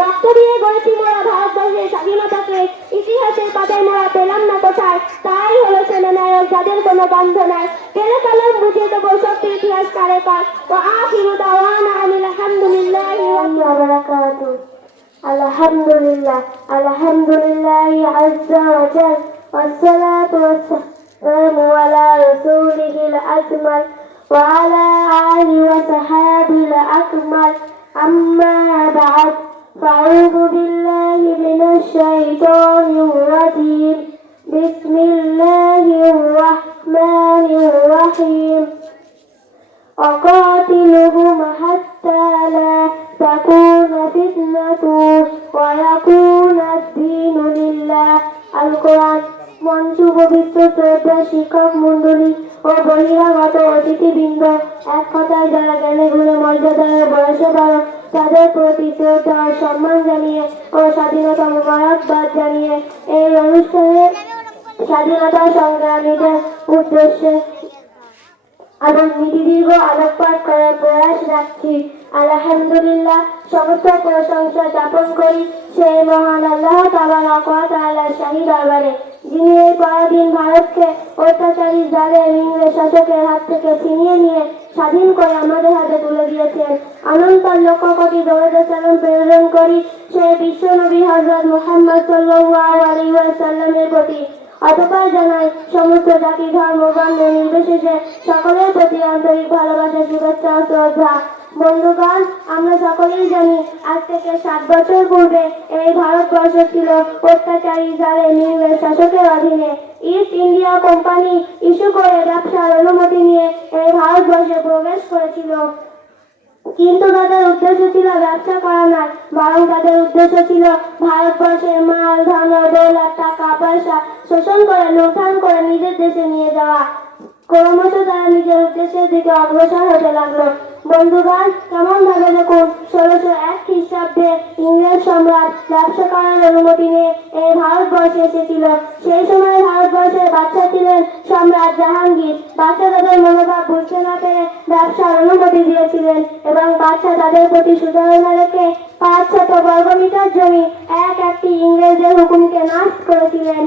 রক্ত দিয়ে গড়েছি মোরা ভারতবর্ষের স্বাধীনতাকে, ইতিহাসের পাতায় মোরা পেলাম না কোথায়, তাই হলো সেনানায়ক যাদের কোনো বন্ধ নাই, পেলে কলম বুঝিয়ে দেবো সত্যি ইতিহাস কারে কার। ও আখিরু দাওয়ানা আনিল হামদুলিল্লাহি ওয়া বারাকাতুহু। আলহামদুলিল্লাহ আলহামদুলিল্লাহি আযজা ওয়া জাল ওয়াসসালাতু ওয়াসসালামু আলা রাসূলিহিল আকমাল ওয়া আলা আলিহি ওয়া সাহবিহিল আকমাল। আম্মা বা'দ, ফাআউযু বিল্লাহি মিনাশ শাইতানির রাজীম। বিসমিল্লাহির রাহমানির রাহিম। وقاتلهم حتى لا تكون فتنة ويكون الدين لله। আল কোরআন। মঞ্চ পবিত্র শ্রদ্ধা শিক্ষক মন্ডলী ও বহিরাগত অতিথিবৃন্দ, এক কথায় যারা জ্ঞানে গুণে মর্যাদায় বয়সে বড়, তাদের প্রতি শ্রদ্ধা ও সম্মান জানিয়ে ও স্বাধীনতা মোবারকবাদ জানিয়ে এই অনুষ্ঠানে স্বাধীনতা সংগ্রামীদের উদ্দেশ্যে আমার নির্দীর্ঘ আলোকপাত করার প্রয়াস রাখছি। আলহামদুলিল্লাহ, সমস্ত প্রশংসা জ্ঞাপন করি সেই মহান আল্লাহ তাবারক ওয়া তাআলার শাহী দরবারে, যিনি এই পরাধীন ভারতকে অত্যাচারী জালেম ইংরেজ শাসকের হাত থেকে ছিনিয়ে নিয়ে স্বাধীন করে আমাদের হাতে তুলে দিয়েছেন। অনন্ত লক্ষ কোটি দরুদ ও সালাম প্রেরণ করি সেই বিশ্ব নবী হযরত মুহাম্মদ সাল্লাল্লাহু আলাইহি ওয়াসাল্লামের প্রতি। অতঃপর জানাই সমস্ত জাতি ধর্ম বর্ণ নির্বিশেষে সকলের প্রতি আন্তরিক ভালোবাসা, শুভেচ্ছা ও শ্রদ্ধা। বন্ধুগণ, আমরা সকলেই জানি আজ থেকে 60 বছর পূর্বে এই ভারতবর্ষ ছিল অত্যাচারী জালেম ইংরেজ শাসকের অধীনে। ইস্ট ইন্ডিয়া কোম্পানি ইস্যু করে ব্যবসার অনুমতি নিয়ে এই ভারতবর্ষে প্রবেশ করেছিল, কিন্তু তাদের উদ্দেশ্য ছিল ব্যবসা করা নয়, বরং তাদের উদ্দেশ্য ছিল ভারতবর্ষের মাল ধন দৌলত টাকা পয়সা শোষণ করে লুণ্ঠন করে নিজের দেশে নিয়ে যাওয়া। ক্রমশ তারা নিজের উদ্দেশ্যের দিকে অগ্রসর হতে লাগলো। বন্ধুগণ, কেমন ভাবে দেখুন, 1601 খ্রিস্টাব্দে ইংরেজ সম্রাট ব্যবসা করার অনুমতি নিয়ে এই ভারতবর্ষে এসেছিল। সেই সময় ভারতবর্ষের বাদশা ছিলেন সম্রাট জাহাঙ্গীর। বাদশা তাদের মনোভাব বুঝতে না পেরে ব্যবসার অনুমতি দিয়েছিলেন এবং বাদশা তাদের প্রতি সুধারণা রেখে 500 বর্গমিটার জমি একটি ইংরেজদের হুকুমকে নাশ করেছিলেন।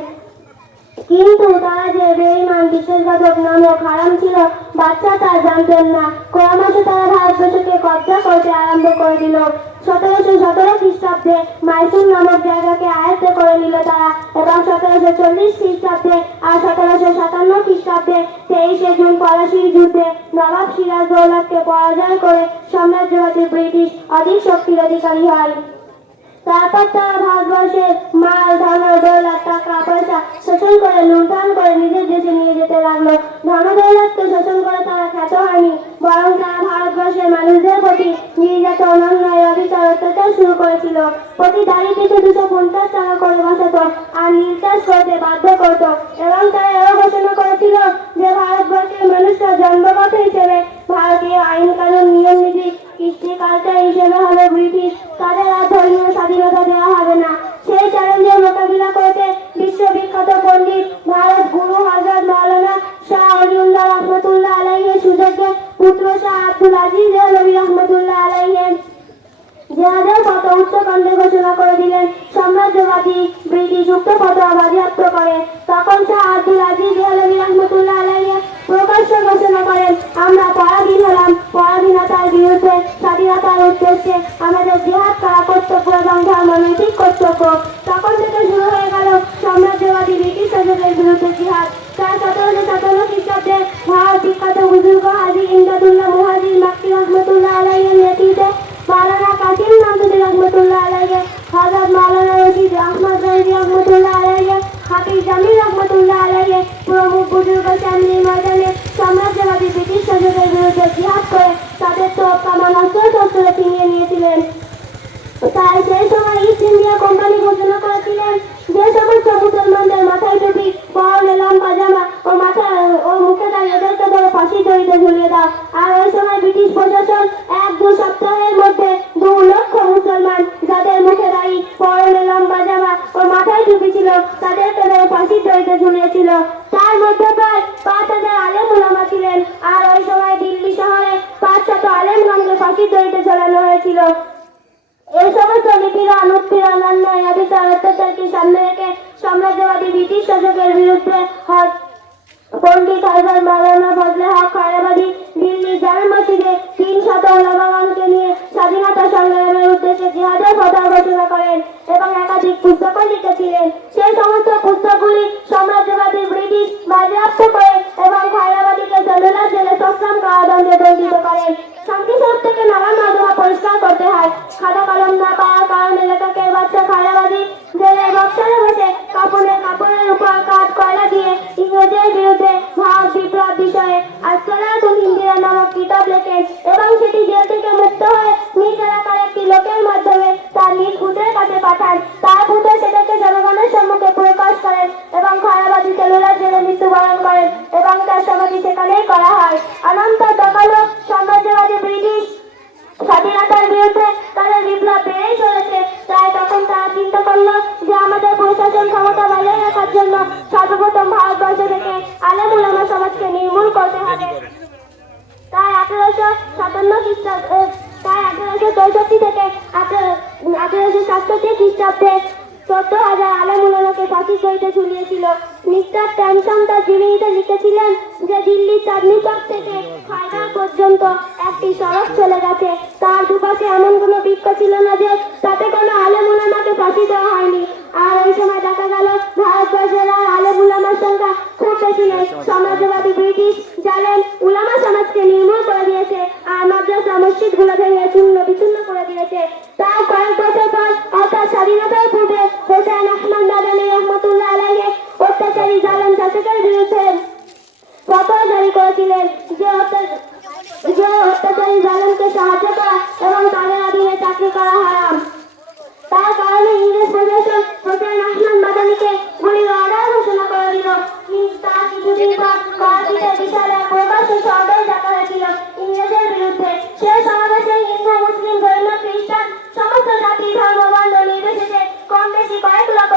কিন্তু তারা যে বেঈমান বিশ্বাসঘাতক নামক হারাম ছিল, বাদশা তা জানতেন না। ক্রমশ তারা ভারতবর্ষকে কব্জা করতে আরম্ভ করে দিল। 1717 খ্রিস্টাব্দে মাইসুর নামক জায়গাকে আয়ত্ত করে নিল তারা, এবং 1740 খ্রিস্টাব্দে আর 1757 খ্রিস্টাব্দে 23শে জুন পলাশীর যুদ্ধে নবাব সিরাজ দৌলতকে পরাজয় করে সাম্রাজ্যবাদী ব্রিটিশ অধিক শক্তির অধিকারী হয়। তারপর তারা ভারতবর্ষের মাল ধন দৌলত টাকা পয়সা শোষণ করে লুণ্ঠন করে নিজের দেশে নিয়ে যেতে লাগলো। ধন দৌলতকে শোষণ করে তারা খ্যাত হয়নি, বরং তারা ভারতবর্ষের মানুষদের প্রতি নির্যাতন, অন্যায়, অবিচার, অত্যাচার শুরু করেছিল। প্রতি দাঁড়ি পিছু 250 টাকা করে বসাতো আর নির্যাস করতে বাধ্য করত, এবং তারা এও ঘোষণা করেছিল যে ভারতবর্ষের মানুষরা জন্মগত হিসেবে ভারতীয় আইন কানুন নিয়ম নীতি কৃষ্টি কালচার হিসেবে হলো ব্রিটিশ, তাদের আর ধর্মীয় স্বাধীনতা দেওয়া হবে না। সেই চ্যালেঞ্জের মোকাবিলা করতে বিশ্ববিখ্যাত পণ্ডিত ভারত গুরু হযরত মাওলানা শাহ ওলিউল্লাহ রহমতুল্লাহ আলাইহির সুযোগ্য পুত্র শাহ আব্দুল আজিজ দেহলভী রহমতুল্লাহ আলাইহি যাদের ফটো উচ্চ কণ্ঠে ঘোষণা করে দিলেন সাম্রাজ্যবাদী ব্রিটিশ উক্ত ফতোয়া বাজেয়াপ্ত করে। তখন শাহ আব্দুল আজিজ দেহলভী রহমতুল্লাহ আলাইহি প্রকাশ্যে ঘোষণা করেন, আমরা পরাধীন হলাম, পরাধীনতার বিরুদ্ধে স্বাধীনতার উদ্দেশ্যে আমাদের জিহাদ করা কর্তব্য এবং ধর্মনৈতিক কর্তব্য। তখন থেকে শুরু হয়ে গেল সাম্রাজ্যবাদী ব্রিটিশ শাসকের বিরুদ্ধে জিহাদ। প্রায় 1757 খ্রিস্টাব্দে ভারত বিখ্যাত বুজুর্গ হাজী ইমদাদুল্লাহ মুহাজির মাক্কি রহমতুল্লাহ আলাইহির নেতৃত্বে মাওলানা কাসিম নামদানি রহমতুল্লাহ আলাইহি, হযরত মাওলানা রশিদ আহমদ গনজি রহমতুল্লাহ আলাইহি, হাফিজ জামিল রহমতুল্লাহ আলাইহি প্রমুখ বুজুর্গ সামনে ময়দানে সাম্রাজ্যবাদী ব্রিটিশ শাসকের বিরুদ্ধে জিহাদ করে তাদের তোপ কামান অস্ত্র ছিনিয়ে নিয়েছিলেন। তাই সেই সময় ইস্ট ইন্ডিয়া কোম্পানি ঘোষণা করেছিলেন যে সমস্ত মুসলমানদের মাথায় টুপি, পরনে লম্বা জামা ও মুখে দাঁড়িয়ে এদেরকে ধরে ফাঁসি দড়িতে ঝুলিয়ে দাও। আর ওই সময় ব্রিটিশ প্রশাসন 1-2 সপ্তাহের মধ্যে 2 লক্ষ মুসলমান যাদের মুখে দাড়ি, পরনে লম্বা জামা ও মাথায় টুপি ছিল তাদেরকে ধরে ফাঁসি দড়িতে ঝুলিয়েছিল। তার মধ্যে প্রায় 5000 আলেম উলামা ছিলেন, আর ওই সময় দিল্লি শহরে 500 আলেমগণকে ফাঁসি দড়িতে ঝোলানো হয়েছিল। এই সমস্ত নিপীড়ন উৎপীড়ন অন্যায় অবিচার অত্যাচারকে সামনে রেখে সাম্রাজ্যবাদী ব্রিটিশ শাসকের বিরুদ্ধে পণ্ডিত হযরত মাওলানা ফজলে হক খায়রাবাদী দিল্লি জামে মসজিদে 300 উলামাগণকে নিয়ে স্বাধীনতা সংগ্রামের উদ্দেশ্যে জিহাদের ফতোয়া ঘোষণা করেন এবং একাধিক পুস্তকও লিখেছিলেন। সেই সমস্ত পুস্তকগুলি সাম্রাজ্যবাদী ব্রিটিশ বাজেয়াপ্ত করে এবং খায়রাবাদীকে সেলুলার জেলে সশ্রম কারাদণ্ডে দণ্ডিত করেন। শান্তিস্বরূপ থেকে নালা নর্দমা পরিষ্কার করতে হয়। খাতা কলম না পাওয়ার কারণে লেখকের বাচ্চা খায়রাবাদী জেলের বক্সারে বসে কাপড়ের উপর কাঠ কয়লা দিয়ে ইংরেজের বিরুদ্ধে ভারত বিপ্লব বিষয়ে আসসালাতুল ইন্দিরা নামক কিতাব লেখেন এবং সেটি জেল থেকে মুক্ত হয়ে নিজ এলাকার একটি লোকের মাধ্যমে তার নিজ পুত্রের কাছে পাঠান। তার পুত্র সেটাকে জনগণের সম্মুখে প্রকাশ করেন এবং খায়রাবাদী সেলুলার জেলে মৃত্যুবরণ করেন এবং তার সমাধি সেখানেই করা হয়। অনন্তর দেখালো সাম্রাজ্যবাদী ব্রিটিশ স্বাধীনতার বিরুদ্ধে তাদের বিপ্লব বেড়েই চলেছে। তাই তখন তারা চিন্তা করলো যে আমাদের প্রশাসন ক্ষমতা বজায় রাখার জন্য সর্বপ্রথম ভারতবর্ষ থেকে আলেম উলামা সমাজকে নির্মূল করতে হবে। তাই 1863 থেকে 1867 খ্রিস্টাব্দে 14,000 আলেম উলামাকে ফাঁসির দড়িতে ঝুলিয়েছিল। মিস্টার ট্যানসন তার জীবনীতে লিখেছিলেন যে দিল্লির চাঁদনি চক থেকে খায়বার পর্যন্ত একটি সড়ক চলে গেছে। তার দুপাশে এমন কোনো বৃক্ষ ছিল না যে তাতে কোনো আলেম উলামাকে ফাঁসি দেওয়া হয়নি। আর ওই সময় দেখা গেল ভারতবর্ষের আর আলেম উলামার সংখ্যা খুব বেশি নেই। সাম্রাজ্যবাদী ব্রিটিশ জালেম উলামা সমাজকে নির্মূল করে দিয়েছে আর মাদ্রাসা মসজিদ গুলো ভেঙে চূর্ণ বিচূর্ণ করে দিয়েছে। তার কয়েক বছর পর অর্থাৎ স্বাধীনতার পূর্বে হোসেন আহমদ মাদানী রহমতুল্লাহ আলাইহি অত্যাচারী জালেম শাসকের বিরুদ্ধে ফতোয়া জারি করেছিলেন যে অত্যাচারী জালেমকে সাহায্য করা এবং তাদের অধীনে চাকরি করা হারাম। তার কারণে ইংরেজ প্রশাসন হোসেন আহমদ মাদানীকে গুলির অর্ডার ঘোষণা করে দিল। কিন্তু তার কিছুদিন পর করাচিতে বিশাল এক প্রকাশ্য সমাবেশ ডাকা হয়েছিল ইংরেজের বিরুদ্ধে। সেই সমাবেশে হিন্দু মুসলিম জৈন খ্রিস্টান সমস্ত জাতি ধর্ম বর্ণ নির্বিশেষে কম বেশি কয়েক লক্ষ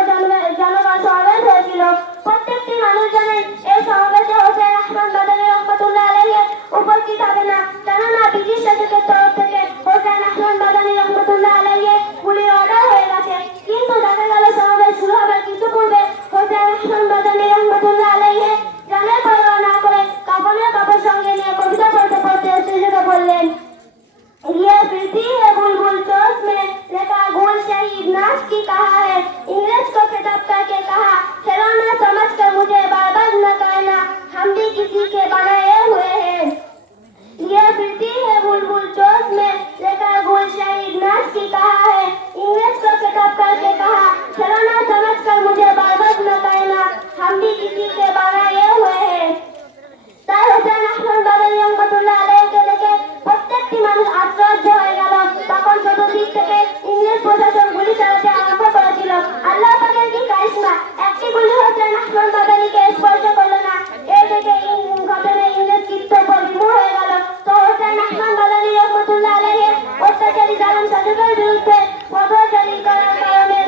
জনগণ সমাবেশ হয়েছিল। প্রত্যেকটি মানুষ জানেন এই সমাবেশে হোসেন আহমদ মাদানী রহমতুল্লাহ আলাইহি উপস্থিত হবে না, কেননা ব্রিটিশ শাসকের তরফ থেকে হোসেন আহমদ মাদানী রহমতুল্লাহ আলাইহি গুলির অর্ডার হয়ে গেছে। কিন্তু দেখা গেল সমাবেশ শুরু হবার কিছু পূর্বে হোসেন আহমদ মাদানী রহমতুল্লাহ আলাইহি জানের পরোয়া না করে কাপড় সঙ্গে নিয়ে কবিতা পড়তে পড়তে স্টেজে বললেন, ये फिरती है बुलबुल चोट में लेका गुल शहीद नाश की कहा है। इंग्लिश को खिताब करके कहा, खिलौना समझ कर मुझे बर्बाद न करना, हम भी किसी के बनाए हुए हैं। ये फिरती है बुलबुल चोट में लेका गुल शहीद नाश की कहा है। इंग्लिश को खिताब करके कहा, खिलौना समझ कर मुझे बर्बाद न करना, हम भी किसी के बनाए हुए हैं। তাই হোসেন আহমদ মাদানী রহমতুল্লাহ আলাইহিকে দেখে প্রত্যেকটি মানুষ আশ্চর্য হয়ে গেল। তখন চতুর্দিক থেকে ইংরেজ প্রশাসন গুলি চালাতে আরম্ভ করেছিল। আল্লাহ পাকের কি কারিশমা, একটি গুলি হোসেন আহমদ মাদানীকে স্পর্শ করলো না। এই থেকে ঘটনায় ইংরেজ কর্তৃত্ব বিমূঢ় হয়ে গেল। তো হোসেন আহমদ মাদানী রহমতুল্লাহ আলাইহি অত্যাচারী জালেম শাসকের বিরুদ্ধে ফতোয়া জারি করার কারণে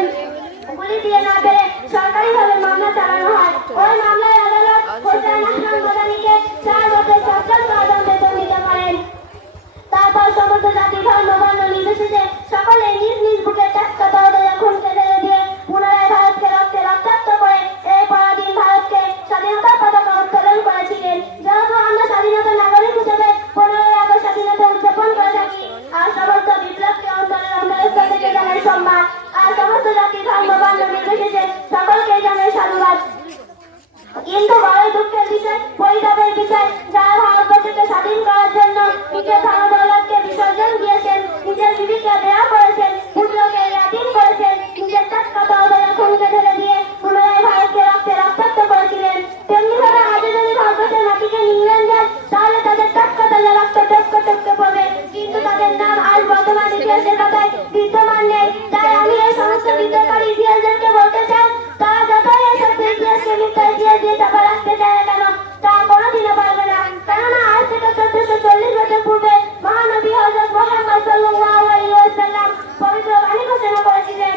গুলি দিয়ে না পেরে সরকারিভাবে মামলা চালানো হয়। ওই মামলায় আদালত হোসেন আহমদ মাদানীকে 4 বছর সশ্রম কারাদণ্ডে দণ্ডিত করেন। তারপর সমস্ত জাতি ধর্ম বর্ণ নির্বিশেষে সকলে নিজ নিজ বুকে টাটকা তরতাজা খুনকে ঢেলে দিয়ে পুনরায় ভারতকে রক্তে রক্তাক্ত করে এই পরাধীন ভারতকে স্বাধীনতার পতাকা উত্তোলন করেছিলেন। যেহেতু আমরা স্বাধীনতা নাগরিক হিসেবে 15ই আগস্ট স্বাধীনতা উদযাপন করে থাকি, আর সমস্ত বিপ্লবকে অন্তরের অন্তরস্থল থেকে জানাই সম্মান, আর সমস্ত জাতি ধর্ম বর্ণ নির্বিশেষে সকলকে জানাই সাধুবাদ। কিন্তু বড়ই দুঃখের বিষয়, পরিতাপের বিষয়, যারা ভারতবর্ষকে স্বাধীন করার জন্য নিজের ধন দৌলতকে বিসর্জন দিয়েছেন, নিজের বিবিকে বেয়া করেছেন, পুত্রকে ইয়াতীম করেছেন, নিজের টাটকা তরতাজা খুনকে ঢেলে দিয়ে পুনরায় ভারতকে রক্তে রক্তাক্ত করেছিলেন, তেমনিভাবে আজও যদি ভারতবর্ষের মাটিকে নিংড়েন যায় তাহলে তাদের টাটকা তাজা রক্ত টপকে টপকে পড়বে, কিন্তু তাদের নাম আজ বর্তমান ইতিহাসের পাতায় বিদ্যমান নেই। তাই আমি এই সমস্ত বিদ্রোহকারী ইতিহাসদেরকে বলতে চাই, তারা যতই এসব ইতিহাসকে মিথ্যা ইতিহাস দিয়ে চাপা রাখতে চায় না কেন, তা কোনোদিনও পারবে না। কেননা আজ থেকে 1440 বছর পূর্বে মহানবী হযরত মুহাম্মদ সাল্লাল্লাহু আলাইহি ওয়াসাল্লাম পবিত্র বাণী ঘোষণা করেছিলেন,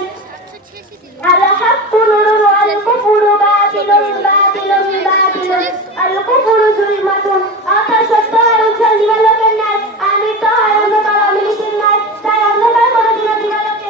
আল হাক্কু নূরুন ওয়াল কুফরু বাতিলুন বাতিলুন বাতিলুন, আল কুফরু যুলমাতুন, অর্থাৎ সত্য হয় উজ্জ্বল দিবালোকের ন্যায় আর মিথ্যা হয় অন্ধকার অমৃষের ন্যায়। তাই অন্ধকার কোনোদিনও দিবালোককে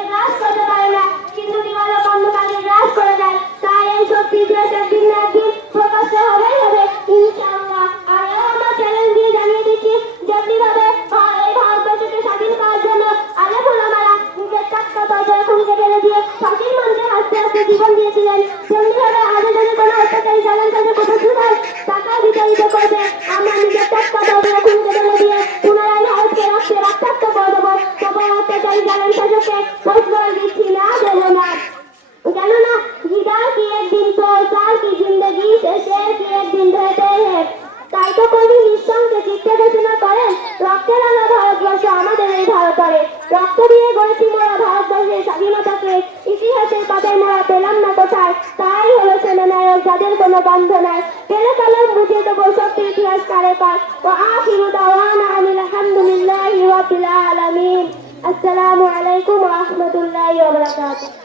অত্যাচারী জালেম শাসককে প্রশ্রয় দিচ্ছি না, দেব না। কেননা জিদার কি একদিন সোচার কি জিন্দগি শেষের কি একদিন ঢেতে হেট। তাই তো কবি নিঃসঙ্গে চিত্তে ঘোষণা করেন, রক্তে রাঙা ভারতবর্ষ আমাদের এই ভারতরে। রক্ত দিয়ে গড়েছি মোরা ভারতবর্ষের স্বাধীনতাকে, ইতিহাসের পাতায় মোরা পেলাম না কোথায়। তাই হলো সেনানায়ক যাদের কোনো গন্ধ নাই, পেলে কলম বুঝে দেবো শক্তির ইতিহাস কারে পায়। ও আখিরু দাওয়ানা আনিল হামদুলিল্লাহি রাব্বিল আলামিন। আসসালামু আলাইকুম ওয়া রাহমাতুল্লাহি ওয়া বারাকাতুহু।